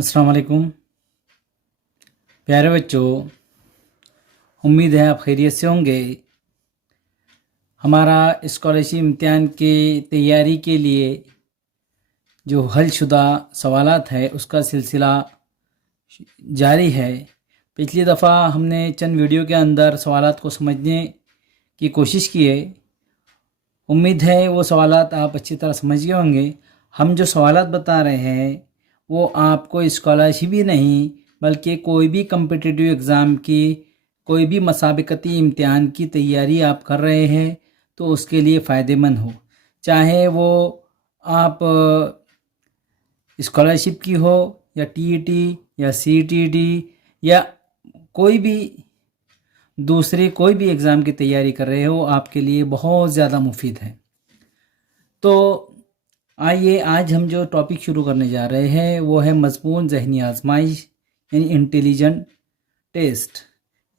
अस्सलाम वालेकुम प्यारे बच्चों, उम्मीद है आप खैरियत से होंगे। हमारा स्कॉलरशिप इम्तिहान की तैयारी के लिए जो हलशुदा सवालात है उसका सिलसिला जारी है। पिछली दफ़ा हमने चंद वीडियो के अंदर सवालात को समझने की कोशिश की है। उम्मीद है वो सवालात आप अच्छी तरह समझ गए होंगे। हम जो सवालात बता रहे हैं वो आपको स्कॉलरशिप ही नहीं बल्कि कोई भी कम्पिटिटिव एग्ज़ाम की, कोई भी मसाबकती इम्तिहान की तैयारी आप कर रहे हैं तो उसके लिए फ़ायदेमंद हो। चाहे वो आप स्कॉलरशिप की हो या टीईटी या सीटीटी या कोई भी दूसरे कोई भी एग्ज़ाम की तैयारी कर रहे हो, आपके लिए बहुत ज़्यादा मुफीद है। तो आइए आज हम जो टॉपिक शुरू करने जा रहे हैं वो है मज़मून ज़हनी आजमाइश यानी इंटेलिजेंट टेस्ट।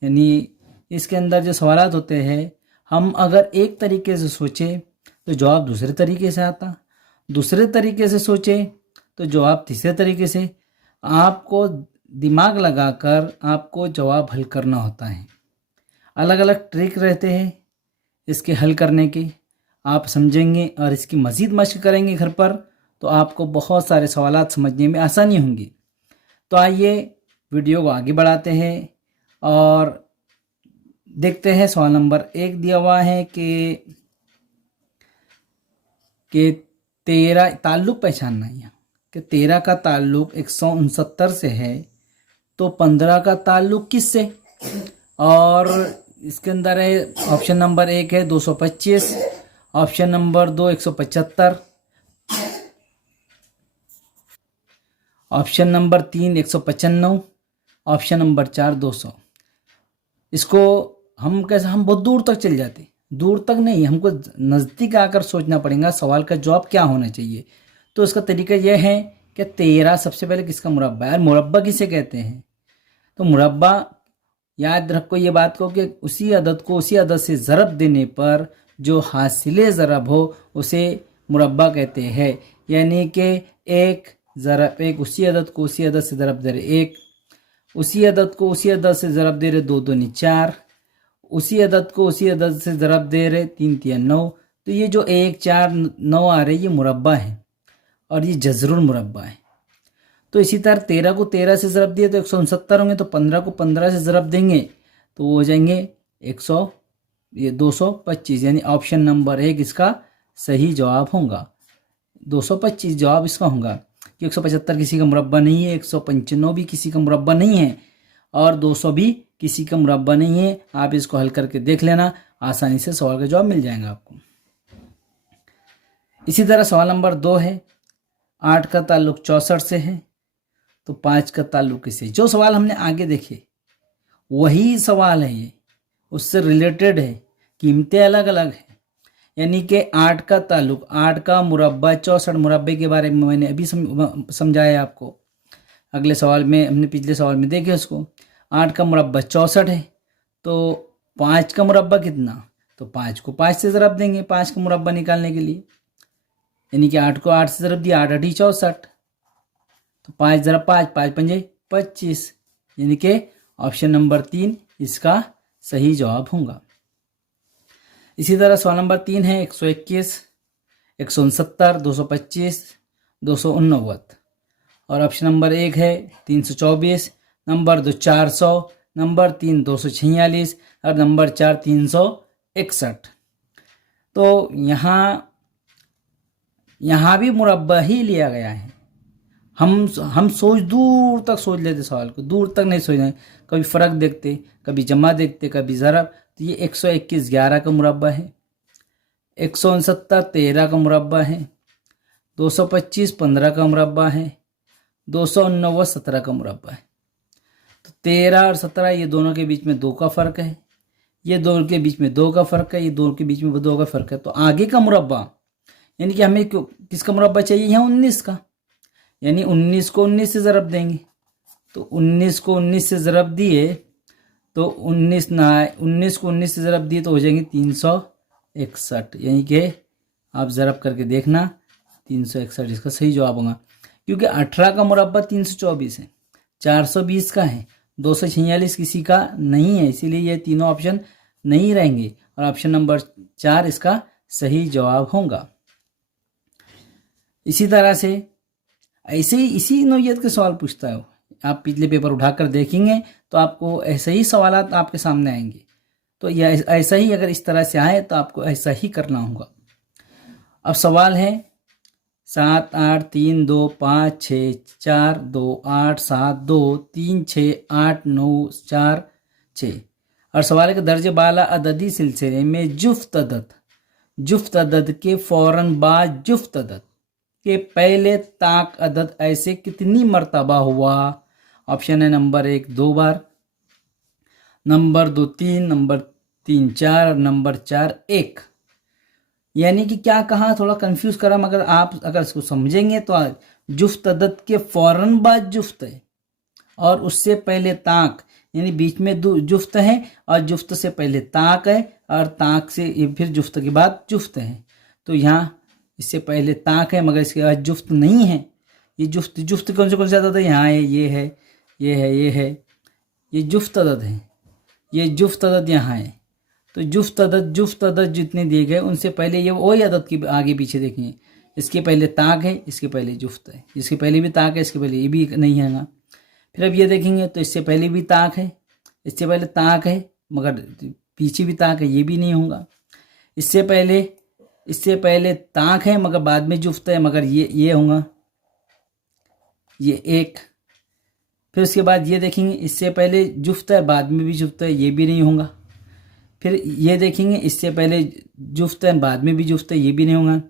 यानी इसके अंदर जो सवालात होते हैं, हम अगर एक तरीके से सोचें तो जवाब दूसरे तरीके से आता, दूसरे तरीके से सोचें तो जवाब तीसरे तरीके से। आपको दिमाग लगाकर आपको जवाब हल करना होता है। अलग अलग ट्रिक रहते हैं इसके हल करने के। आप समझेंगे और इसकी मज़ीद मशक करेंगे घर पर तो आपको बहुत सारे सवालात समझने में आसानी होंगी। तो आइए वीडियो को आगे बढ़ाते हैं और देखते हैं। सवाल नंबर 1 दिया हुआ है कि 13 ताल्लुक़ पहचानना है कि 13 का ताल्लुक़ 169 से है तो 15 का ताल्लुक़ किससे। और इसके अंदर है ऑप्शन नंबर 1 है 225, option number 2 175, option number 3 195, option number 4 200। इसको हम कैसे, हम बहुत दूर तक चल जाते, दूर तक नहीं, हमको नज़दीक आकर सोचना पड़ेगा सवाल का जवाब क्या होना चाहिए। तो इसका तरीका यह है कि 13 सबसे पहले किसका मुरब्बा है, मुरब्बा किसे कहते हैं। तो मुरब्बा याद रखो ये बात को कि उसी अदद को उसी अदद से ज़रब देने पर जो हासिले ज़रब हो उसे मुरब्बा कहते हैं। यानी कि एक ज़रब एक, उसी अदद को उसी अदद से ज़रब दे रहे 1, उसी अदद को उसी अदद से ज़रब दे रहे 2 दूनी 4, उसी अदद को उसी अदद से ज़रब दे रहे 3 तिया 9। तो ये जो 1 4 9 आ रहे ये मुरब्बा है और ये जज़रुल मुरब्बा है। तो इसी तरह 13 को 13 से ज़रब दिए तो 169 होंगे, तो 15 को 15 से ज़रब देंगे तो वो हो जाएंगे 225। यानी ऑप्शन नंबर 1 इसका सही जवाब होगा। 225 जवाब इसका होगा कि 175 किसी का मुरब्बा नहीं है, 195 भी किसी का मुरब्बा नहीं है और 200 भी किसी का मुरब्बा नहीं है। आप इसको हल करके देख लेना, आसानी से सवाल का जवाब मिल जाएगा आपको। इसी तरह सवाल नंबर 2 है 8 का ताल्लुक 64 से है तो 5 का ताल्लुक किससे। जो सवाल हमने आगे देखे वही सवाल है, ये उससे रिलेटेड है, कीमतें अलग अलग है। यानी कि 8 का ताल्लुक, 8 का मुरब्बा 64, मुरब्बे के बारे में मैंने अभी समझाया आपको। अगले सवाल में हमने पिछले सवाल में देखे उसको। 8 का मुरब्बा 64 है तो 5 का मुरब्बा कितना, तो 5 को 5 से ज़रब देंगे 5 का मुरब्बा निकालने के लिए। यानी कि 8 को 8 से ज़रब दिया, 8 8 64, तो 5 ज़रब 5, 5 पंजे 25। यानी कि ऑप्शन नंबर 3 इसका सही जवाब होगा। इसी तरह सवाल नंबर 3 है 121, 169, 225, 289 और ऑप्शन नंबर 1 है 324, नंबर 2 400, नंबर 3 246 और नंबर 4 361। तो यहाँ भी मुरब्बा ही लिया गया है। हम दूर तक सोच लेते सवाल को, दूर तक नहीं सोचना, कभी फ़र्क देखते, कभी जमा देखते, कभी ज़रब। तो ये 121 11 का मुरब्बा है, 169 13 का मुरब्बा है, 225 15 का मुरब्बा है, 289 17 का मुरब्बा है। तो 13 और 17 ये दोनों के बीच में 2 का फ़र्क है, ये दोनों के बीच में 2 का फ़र्क है, ये दोनों के बीच में 2 का फ़र्क है। तो आगे का मुरब्बा यानी कि हमें किसका मुरब्बा चाहिए है, 19 का। यानी 19 को 19 से ज़रब देंगे तो 19 को 19 से ज़रब दिए तो 19 को 19 से ज़रब दिए तो हो जाएंगे 361। यानी कि आप ज़रब करके देखना 361 इसका सही जवाब होगा। क्योंकि 18 का मुरब्बा 324 है, 420 का है, 246 किसी का नहीं है, इसीलिए ये तीनों ऑप्शन नहीं रहेंगे और ऑप्शन नंबर 4 इसका सही जवाब होगा। इसी तरह से ऐसे ही इसी नौइयत के सवाल पूछता है। आप पिछले पेपर उठाकर देखेंगे तो आपको ऐसे ही सवालात आपके सामने आएंगे। तो यह ऐसा ही अगर इस तरह से आए तो आपको ऐसा ही करना होगा। अब सवाल है 7 8 3 2 5 6 4 2 8 7 2 3 6 8 9 4 6 और सवाल है कि दर्ज बाला अददी सिलसिले में जुफ्त अदद के फौरन बाद जुफ्त अदद के पहले ताक अदद ऐसे कितनी मर्तबा हुआ। ऑप्शन है नंबर 1 2 बार, नंबर 2 3, नंबर 3 4 और नंबर 4 1। यानी कि क्या कहा, थोड़ा कंफ्यूज करा, मगर आप अगर इसको समझेंगे तो जुफ्त अदद के फौरन बाद जुफ्त है और उससे पहले ताक, यानी बीच में जुफ्त है और जुफ्त से पहले ताक है और ताक से फिर जुफ्त के बाद जुफ्त है। तो यहाँ इससे पहले ताक है मगर इसके बाद जुफ्त नहीं है। ये जुफ्त कौन से अदद है, यहाँ है, ये है, ये है, ये है, ये जुफ्त अदद है, ये जुफ्त अदद यहाँ है। तो जुफ्त अदद जितने दिए गए उनसे पहले ये वही अदद की आगे पीछे देखेंगे। इसके पहले ताक है, इसके पहले जुफ्त है, इसके पहले भी ताक है, इसके पहले ये भी नहीं है ना। फिर अब ये देखेंगे तो इससे पहले भी ताक है, इससे पहले ताक है मगर पीछे भी ताक है, ये भी नहीं होगा। इससे पहले ताक है मगर बाद में जुफ्त है, मगर ये होगा, ये एक। फिर उसके बाद ये देखेंगे इससे पहले जुफ्त है बाद में भी जुफ्त है, ये भी नहीं होगा। फिर ये देखेंगे इससे पहले जुफ्त है बाद में भी जुफ्त है, ये भी नहीं होगा।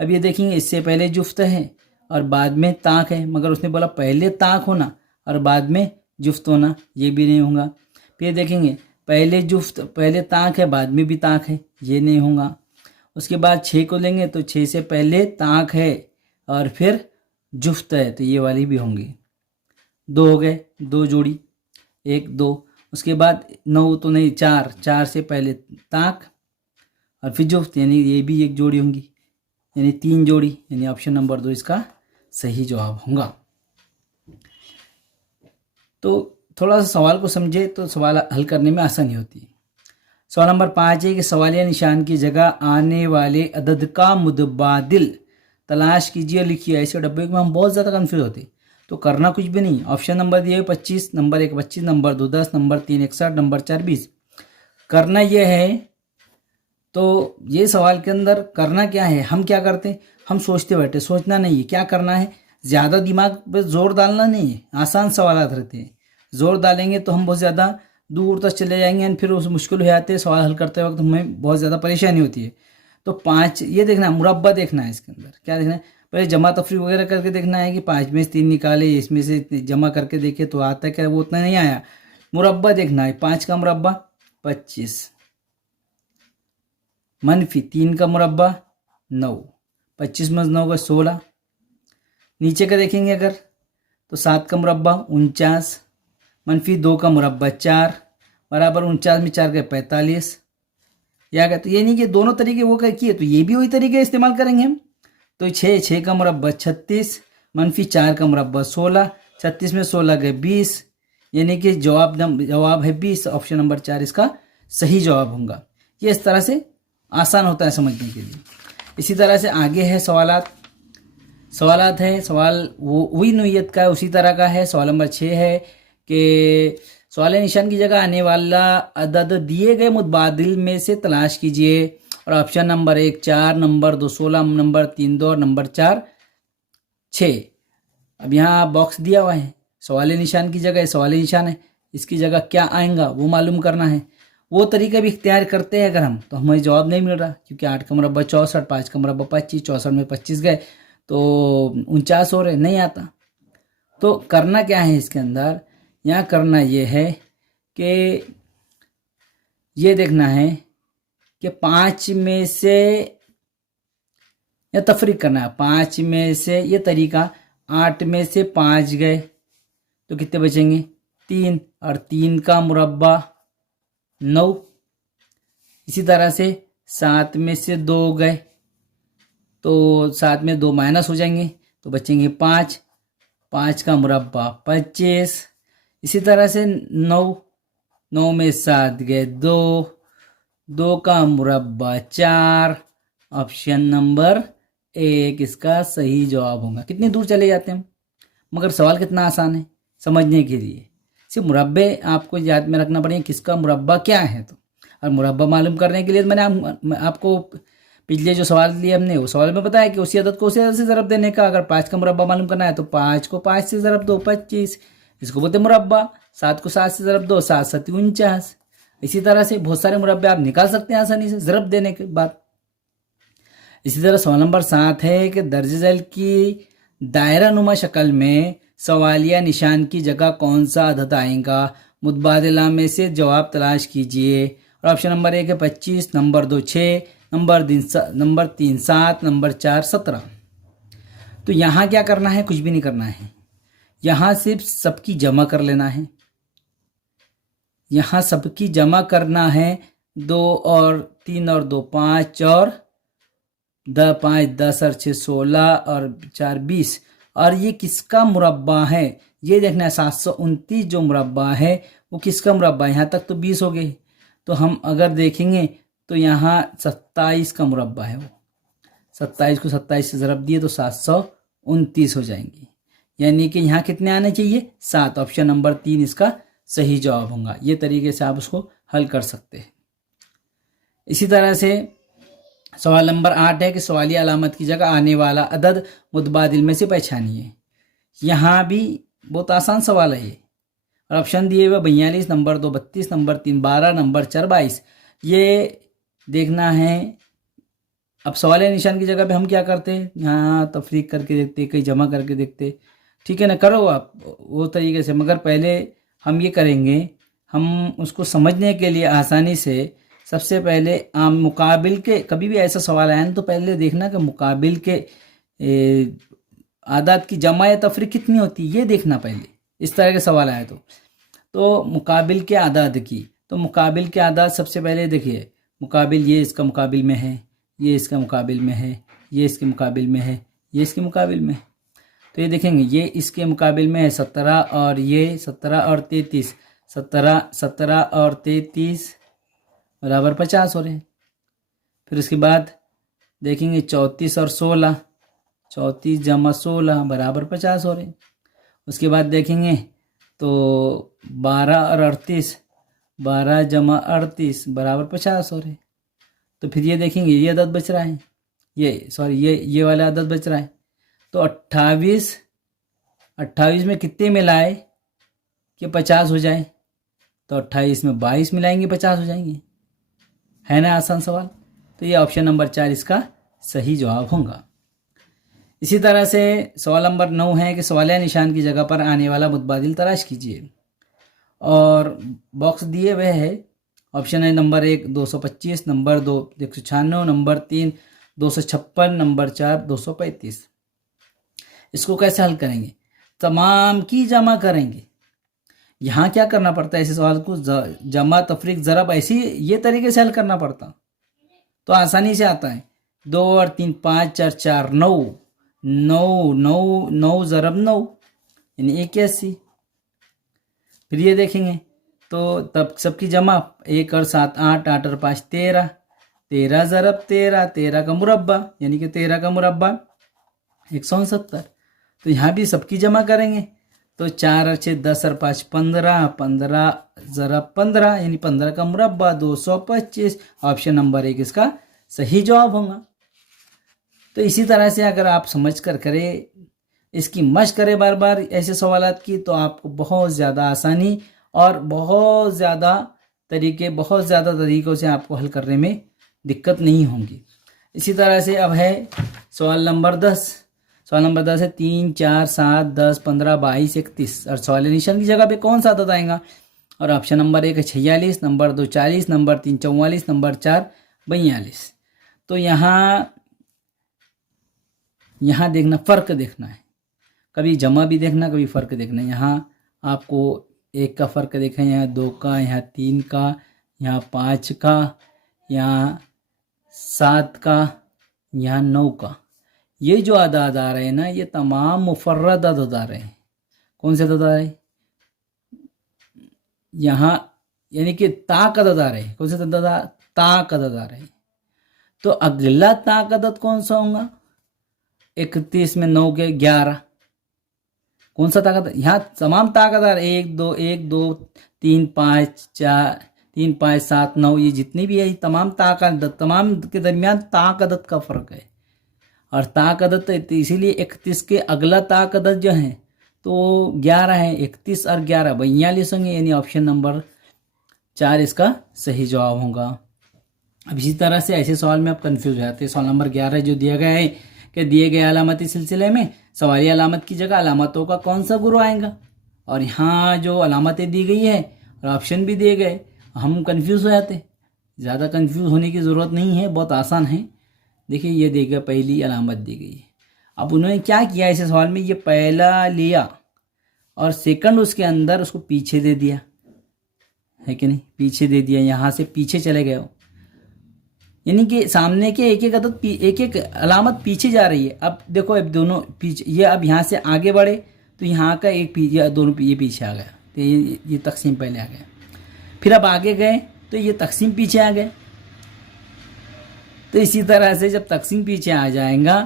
अब ये देखेंगे इससे पहले जुफ्त है और बाद में ताक है, मगर उसने बोला पहले ताक होना और बाद में जुफ्त होना, ये भी नहीं होगा। फिर देखेंगे पहले ताक है बाद में भी ताक है, ये नहीं होगा। उसके बाद 6 को लेंगे तो 6 से पहले ताक है और फिर जुफ्त है, तो ये वाली भी होंगी। 2 हो गए, 2 जोड़ी, 1 2। उसके बाद 9 तो नहीं, 4 से पहले ताक और फिर जुफ्त, यानी ये भी एक जोड़ी होंगी, यानी 3 जोड़ी, यानी ऑप्शन नंबर 2 इसका सही जवाब होगा। तो थोड़ा सा सवाल को समझे तो सवाल हल करने में आसानी होती है। सवाल नंबर 5 है कि सवालिया निशान की जगह आने वाले अदद का मुतबादिल तलाश कीजिए, लिखिए। ऐसे डब्बे में हम बहुत ज़्यादा कंफ्यूज होते, तो करना कुछ भी नहीं। ऑप्शन नंबर दिए 25, नंबर 1 25, नंबर 2 10, नंबर 3 61, नंबर 4 20। करना यह है, तो ये सवाल के अंदर करना क्या है, हम क्या करते हैं, हम सोचते बैठे, सोचना नहीं है। क्या करना है, ज़्यादा दिमाग पे जोर डालना नहीं है। आसान सवालात रहते हैं, जोर डालेंगे तो हम बहुत ज़्यादा दूर तक चले जाएंगे और फिर उस मुश्किल हो जाते हैं। सवाल हल करते वक्त हमें बहुत ज़्यादा परेशानी होती है। तो 5 ये देखना है, मुरब्बा देखना है। इसके अंदर क्या देखना है, पहले जमा तफरी वगैरह करके देखना है कि 5 में से 3 निकाले, इसमें से जमा करके देखे तो आता है क्या, वो उतना नहीं आया। मुरब्बा देखना है, 5 का मुरब्बा 25, मनफी 3 का मुरब्बा 9, 25 में 9 का 16। नीचे का देखेंगे अगर तो 7 का मुरब्बा 49, मनफी 2 का मुरब्बा 4 बराबर 49 में 4 के 45। या गया, तो ये नहीं कि दोनों तरीके वो किए, तो ये भी वही तरीके इस्तेमाल करेंगे हम। तो 6 का मुरब्बा 36, मनफी 4 का मुरब्बा 16, 36 में 16 गए 20, यानी कि जवाब है 20। ऑप्शन नंबर 4 इसका सही जवाब होगा। ये इस तरह से आसान होता है समझने के लिए। इसी तरह से आगे है सवालात है। सवाल वो वही नोयत का है, उसी तरह का है। सवाल नंबर 6 है कि सवाल निशान की जगह आने वाला अदद दिए गए मुतबादिल में से तलाश कीजिए। और ऑप्शन नंबर 1 4, नंबर 2 16, नंबर 3 2 और नंबर 4 6। अब यहाँ बॉक्स दिया हुआ है, सवाल निशान की जगह सवाल निशान है, इसकी जगह क्या आएगा वो मालूम करना है। वो तरीका भी इख्तियार करते हैं अगर हम, तो हमें जवाब नहीं मिल रहा, क्योंकि 8 का मुरब्बा 64, 5 का मुरब्बा 25, 64 में 25 गए तो 49 हो रहे, नहीं आता। तो करना क्या है इसके अंदर, यहाँ करना ये है कि ये देखना है कि 5 में से, या तफरीक करना है 5 में से, ये तरीका 8 में से 5 गए तो कितने बचेंगे 3, और 3 का मुरब्बा 9। इसी तरह से 7 में से 2 गए तो 7 में 2 माइनस हो जाएंगे तो बचेंगे 5, 5 का मुरब्बा 25। इसी तरह से 9, 9 में 7 गए 2, 2 का मुरब्बा 4। ऑप्शन नंबर 1 इसका सही जवाब होगा। कितनी दूर चले जाते हैं हम, मगर सवाल कितना आसान है समझने के लिए। सिर्फ मुरब्बे आपको याद में रखना पड़ेगा किसका मुरब्बा क्या है। तो और मुरब्बा मालूम करने के लिए मैंने आपको पिछले जो सवाल लिए हमने वो सवाल में बताया कि उसी अदद को उसी अदद से ज़रब देने का। अगर 5 का मुरब्बा मालूम करना है तो 5 को 5 से ज़रब दो 25, इसको बोलते मुरब्बा। 7 को 7 से ज़रब दो 7 7 49। इसी तरह से बहुत सारे मुरब्बे आप निकाल सकते हैं आसानी से ज़रब देने के बाद। इसी तरह सवाल नंबर 7 है कि दर्ज झैल की दायरा नुमा शक्ल में सवालिया निशान की जगह कौन सा अदद आएगा। मुतबादिला में से जवाब तलाश कीजिए। और ऑप्शन नंबर 1 है 25, नंबर 2 6, नंबर 3 7, नंबर 4 17। तो यहाँ क्या करना है, कुछ भी नहीं करना है। यहाँ सिर्फ सबकी जमा कर लेना है। यहाँ सबकी जमा करना है। 2 और 3 और 2 5 और 5 10 और 6 16 और 4 20। और ये किसका मुरब्बा है ये देखना है। 729 जो मुरब्बा है वो किसका मुरब्बा है। यहाँ तक तो 20 हो गए। तो हम अगर देखेंगे तो यहाँ 27 का मुरब्बा है। वो 27 को 27 से ज़रब दिए तो 729 हो जाएंगे। यानी कि यहाँ कितने आने चाहिए 7। ऑप्शन नंबर 3 इसका सही जवाब होगा। ये तरीके से आप उसको हल कर सकते हैं। इसी तरह से सवाल नंबर 8 है कि सवाली अलामत की जगह आने वाला अदद मुतबादिल में से पहचानिए। यहाँ भी बहुत आसान सवाल है ये। और ऑप्शन दिए हुए 42, नंबर 2 32, नंबर 3 12, नंबर 4 22। ये देखना है। अब सवाल निशान की जगह पे हम क्या करते हैं, यहाँ तफरीक करके देखते, कहीं जमा करके देखते। ठीक है ना, करो आप वो तरीके से। मगर पहले हम ये करेंगे, हम उसको समझने के लिए आसानी से सबसे पहले मुकाबिल के कभी भी ऐसा सवाल आया ना तो पहले देखना कि मुकाबिल के आदात की जमा या तफरीक कितनी होती है ये देखना पहले। इस तरह के सवाल आए तो मुकाबिल के आदात की, तो मुकाबिल के आदात सबसे पहले देखिए। मुकाबिल ये इसका मुकाबिल में है, ये इसका मुकाबिल में है, ये इसके मुकाबिल में है, ये इसके मुकाबिल में। तो ये देखेंगे ये इसके मुकाबिल में है 17 और ये 17 और 33। 17 और 33 बराबर 50 हो रहे हैं। फिर उसके बाद देखेंगे 34 और 16, 34 जमा 16 बराबर 50 हो रहे हैं। उसके बाद देखेंगे तो 12 और 38, 12 जमा 38 बराबर 50 हो रहे हैं। तो फिर ये देखेंगे ये अदद बच रहा है, ये वाला अदद बच रहा है। तो 28 में कितने मिलाए कि 50 हो जाए। तो 28 में 22 मिलाएंगे 50 हो जाएंगे। है ना आसान सवाल। तो ये ऑप्शन नंबर 4 इसका सही जवाब होगा। इसी तरह से सवाल नंबर 9 है कि सवालिया निशान की जगह पर आने वाला मुतबादिल तलाश कीजिए। और बॉक्स दिए हुए है। ऑप्शन है नंबर 1 225, नंबर 2 196, नंबर 3 256, नंबर 4 235। इसको कैसे हल करेंगे, तमाम की जमा करेंगे। यहाँ क्या करना पड़ता है, ऐसे सवाल को जमा तफरीक ज़रब ऐसी ये तरीके से हल करना पड़ता तो आसानी से आता है। 2 और 3 5 4 4 9 9 9 9 ज़रब 9 यानी 81। फिर ये देखेंगे तो तब सबकी जमा 1 और 7 8, 8 और 5 13, 13 ज़रब 13, 13 का मुरब्बा यानी कि 13 का मुरब्बा 169। तो यहाँ भी सबकी जमा करेंगे तो 4 और 6 10 और 5 15, 15 ज़रब 15 यानी 15 का मुरब्बा 225। ऑप्शन नंबर 1 इसका सही जवाब होगा। तो इसी तरह से अगर आप समझ कर करें, इसकी मशक करें बार बार ऐसे सवालात की, तो आपको बहुत ज़्यादा आसानी और बहुत ज़्यादा तरीकों से आपको हल करने में दिक्कत नहीं होगी। इसी तरह से अब है सवाल नंबर 10। सवाल नंबर 10 है 3 4 7 10 15 22 31। और सवाल निशान की जगह पे कौन सा अदद आएगा। और ऑप्शन नंबर 1 है 46, नंबर 2 40, नंबर 3 44, नंबर 4 42। तो यहाँ देखना, फ़र्क देखना है। कभी जमा भी देखना, कभी फ़र्क देखना है। यहाँ आपको 1 का फ़र्क देखना है, यहाँ 2 का, यहाँ 3 का, यहाँ 5 का, यहाँ 7 का, यहाँ 9 का। ये जो अदाद आ रहे हैं ना, ये तमाम मुफर्रद अदद आ रहे हैं। कौन सा अदद आ रहा है यहाँ, यानी कि ता का अदद आ रहा है। कौन सा अदद ता का अदद आ रहा है। तो अगला ता का अदद कौन सा होगा, 31 में 9 के 11, कौन सा ता का अदद, यहाँ तमाम ता का अदद 1 2 1 2 3 5 4 3 5 7 9, ये जितनी भी है ये तमाम ता का अदद, तमाम के दरमियान ता का अदद का फर्क है। और ता का अदद तो इसीलिए 31 के अगला ता का अदद जो है तो 11 है। 31 और 11 42 होंगे, यानी ऑप्शन नंबर 4 इसका सही जवाब होगा। अब इसी तरह से ऐसे सवाल में आप कंफ्यूज हो जाते हैं। सवाल नंबर 11 जो दिया गया है कि दिए गए अलामती सिलसिले में सवाली अलामत की जगह अलामतों का कौन सा गुरु आएगा, और यहाँ जो अलामतें दी गई है और ऑप्शन भी दिए गए, हम कंफ्यूज हो जाते। ज़्यादा कंफ्यूज होने की ज़रूरत नहीं है, बहुत आसान है। देखिए ये देखिए पहली अलामत दी गई है। अब उन्होंने क्या किया इस सवाल में, ये पहला लिया और सेकंड उसके अंदर उसको पीछे दे दिया, है कि नहीं, पीछे दे दिया, यहाँ से पीछे चले गए हो, यानी कि सामने के एक एक अदद एक एक अलामत पीछे जा रही है। अब देखो अब दोनों पीछे, ये अब यहाँ से आगे बढ़े तो यहाँ का एक पीछे, दोनों ये पीछे आ गया, तो ये तकसीम पहले आ गया। फिर अब आगे गए तो ये तकसीम पीछे आ गए। तो इसी तरह से जब तकसीम पीछे आ जाएगा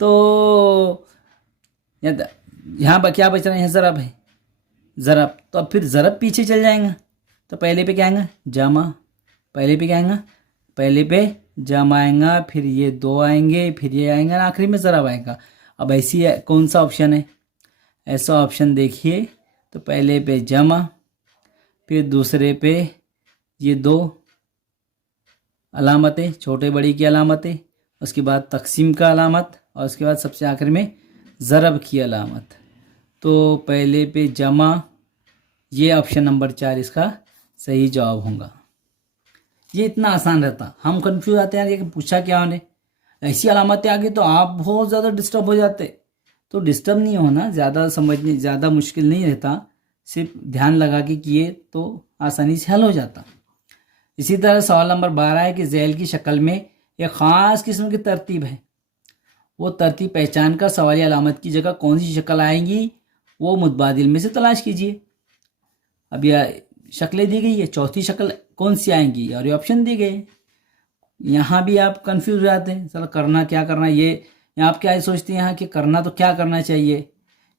तो यहाँ क्या बच रहा है, ज़रब है, ज़रब, तो अब फिर ज़रब पीछे चल जाएगा। तो पहले पे क्या आएगा, जमा, पहले पे क्या आएगा, पहले पे जमा आएगा, फिर ये 2 आएंगे, फिर ये आएंगे, आखिरी में ज़रब आएगा। अब ऐसी कौन सा ऑप्शन है, ऐसा ऑप्शन देखिए, तो पहले पे जमा, फिर दूसरे पे ये 2 अलामतें, छोटे बड़ी की अलामतें, उसके बाद तकसीम का अलामत, और उसके बाद सबसे आखिर में ज़रब की अलामत। तो पहले पे जमा, ये ऑप्शन नंबर 4 इसका सही जवाब होगा। ये इतना आसान रहता, हम कंफ्यूज आते हैं, ये पूछा क्या उन्हें, ऐसी अलामतें आ गई तो आप बहुत ज़्यादा डिस्टर्ब हो जाते। तो डिस्टर्ब नहीं होना, ज़्यादा समझने, ज़्यादा मुश्किल नहीं रहता, सिर्फ ध्यान लगा के किए तो आसानी से हल हो जाता। इसी तरह सवाल नंबर 12 है कि झैल की शक्ल में एक ख़ास किस्म की तरतीब है, वो तरतीब पहचान कर सवाली अलामत की जगह कौन सी शक्ल आएगी वो मुतबादिल में से तलाश कीजिए। अब यह शक्लें दी गई है, चौथी शक्ल कौन सी आएंगी और ये ऑप्शन दिए गए। यहाँ भी आप कंफ्यूज हो जाते हैं, चलो करना क्या करना, ये आप क्या सोचते हैं यहाँ कि करना तो क्या करना चाहिए।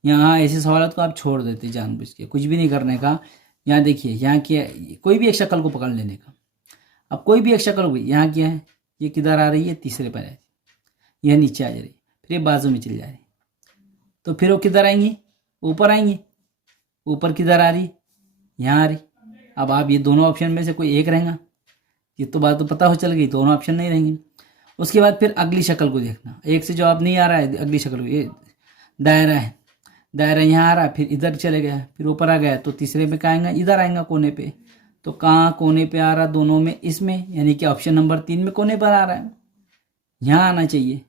यहाँ ऐसे सवालों को आप छोड़ देते जानबूझ के, कुछ भी नहीं करने का। यहाँ देखिए, यहाँ क्या, कोई भी एक शक्ल को पकड़ लेने का। अब कोई भी एक शक्ल हुई, यहाँ क्या है, ये किधर आ रही है, तीसरे पर है, यह नीचे आ जा रही, फिर ये बाजू में चली जा रही, तो फिर वो किधर आएंगी, ऊपर आएंगी। ऊपर किधर आ रही, यहाँ आ रही। अब आप ये दोनों ऑप्शन में से कोई एक रहेगा, ये तो बात तो पता हो चल गई, दोनों ऑप्शन नहीं रहेंगे। उसके बाद फिर अगली शक्ल को देखना, एक से जवाब नहीं आ रहा है, अगली शक्ल को, ये दायरा है, दायरा यहाँ आ रहा है, फिर इधर चले गया, फिर ऊपर आ गया, तो तीसरे में कहाँ आएगा, इधर आएगा कोने पे। तो कहाँ कोने पे आ रहा, दोनों में, इसमें, यानी कि ऑप्शन नंबर 3 में कोने पर आ रहा है, यहाँ आना चाहिए,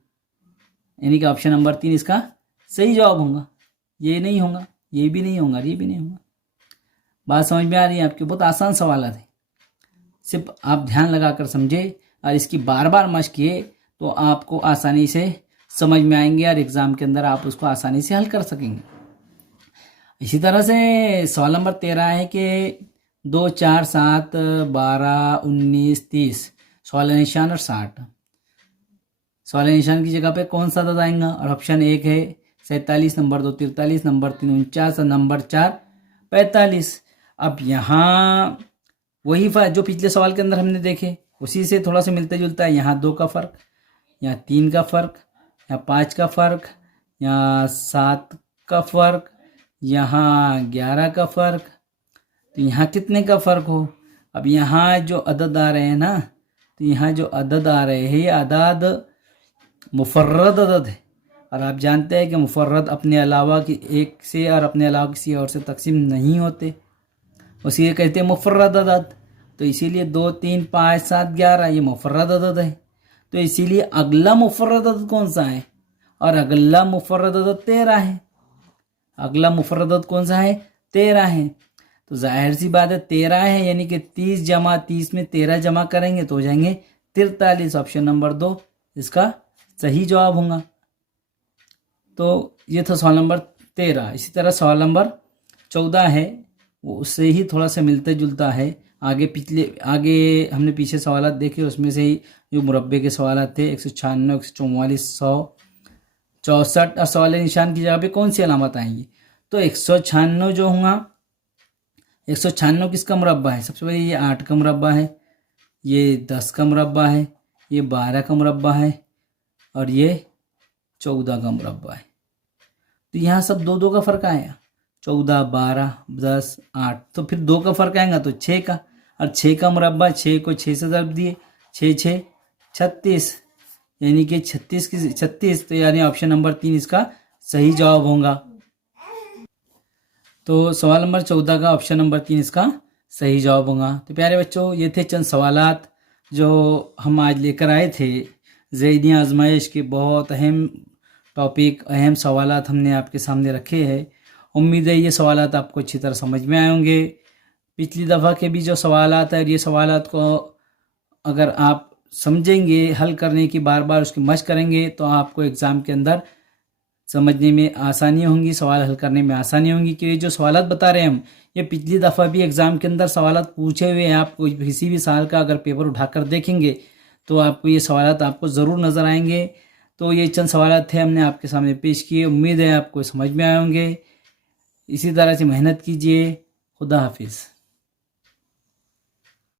यानी कि ऑप्शन नंबर 3 इसका सही जवाब होगा। ये नहीं होगा, ये भी नहीं होगा, ये भी नहीं होगा। बात समझ में आ रही है आपकी, बहुत आसान सवाल है, सिर्फ आप ध्यान लगा कर समझे और इसकी बार बार मशक किए तो आपको आसानी से समझ में आएंगे और एग्ज़ाम के अंदर आप उसको आसानी से हल कर सकेंगे। इसी तरह से सवाल नंबर 13 है कि 2 4 7 12 19 30 सवाल निशान और 60, सवाल निशान की जगह पे कौन सा अदद आएगा, और ऑप्शन 1 है 47, नंबर 2 43, नंबर 3 49 और नंबर 4 45। अब यहाँ वही जो पिछले सवाल के अंदर हमने देखे उसी से थोड़ा सा मिलता जुलता है। यहाँ 2 का फ़र्क, यहाँ 3 का फ़र्क, यहाँ 5 का फ़र्क, यहाँ 7 का फ़र्क, यहाँ 11 का फ़र्क, तो यहाँ कितने का फ़र्क हो। अब यहाँ जो अदद आ रहे हैं ना, तो यहाँ जो अदद आ रहे हैं ये अदद मुफर्रद अदद है, और आप जानते हैं कि मुफर्रद अपने अलावा की एक से और अपने अलावा किसी और से तकसीम नहीं होते, उसी कहते हैं मुफर्रद अदद। तो इसीलिए 2 3 5 7 11 ये मुफर्रद अदद है। तो इसीलिए अगला मुफर्रद अदद कौन सा है, और अगला मुफर्रद अदद 13 है। अगला मुफर्रद अदद कौन सा है, 13 है। तो जाहिर सी बात है 13 है, यानी कि 30 जमा 30 में 13 जमा करेंगे तो हो जाएंगे 43। ऑप्शन नंबर 2 इसका सही जवाब होगा। तो ये था सवाल नंबर 13। इसी तरह सवाल नंबर 14 है वो उससे ही थोड़ा सा मिलता जुलता है। आगे हमने पीछे सवालात देखे, उसमें से ही जो मुरब्बे के सवालात थे 196, 144, 164 और सवाल निशान की जगह पे कौन सी अलामत आएंगी? तो 196 जो होगा, 196 किसका मुरब्बा है? सबसे पहले ये 8 का मुरब्बा है, ये 10 का मुरब्बा है, ये 12 का मुरब्बा है और ये 14 का मुरब्बा है। तो यहाँ सब 2-2 का फर्क आया, 14, 12, 10, 8। तो फिर 2 का फर्क आएगा तो 6 का, और 6 का मुरब्बा 6 को 6 से ज़रब दिए, 6 6 36, यानी कि 36, तो यानी ऑप्शन नंबर 3 इसका सही जवाब होगा। तो सवाल नंबर 14 का ऑप्शन नंबर 3 इसका सही जवाब होगा। तो प्यारे बच्चों, ये थे चंद सवालात जो हम आज लेकर आए थे। ज़ैदी आजमाइश के बहुत अहम टॉपिक, अहम सवालात हमने आपके सामने रखे हैं। उम्मीद है ये सवालात आपको अच्छी तरह समझ में आए होंगे। पिछली दफ़ा के भी जो सवालात है, और ये सवालात को अगर आप समझेंगे, हल करने की बार बार उसकी मशक करेंगे, तो आपको एग्ज़ाम के अंदर समझने में आसानी होंगी, सवाल हल करने में आसानी होंगी। कि ये जो सवालात बता रहे हैं हम, ये पिछली दफ़ा भी एग्ज़ाम के अंदर सवालात पूछे हुए हैं। आपको किसी भी साल का अगर पेपर उठाकर देखेंगे तो आपको ये सवालात आपको ज़रूर नज़र आएंगे। तो ये चंद सवालात थे हमने आपके सामने पेश किए। उम्मीद है आपको समझ में आए होंगे। इसी तरह से मेहनत कीजिए। खुदा हाफिज़।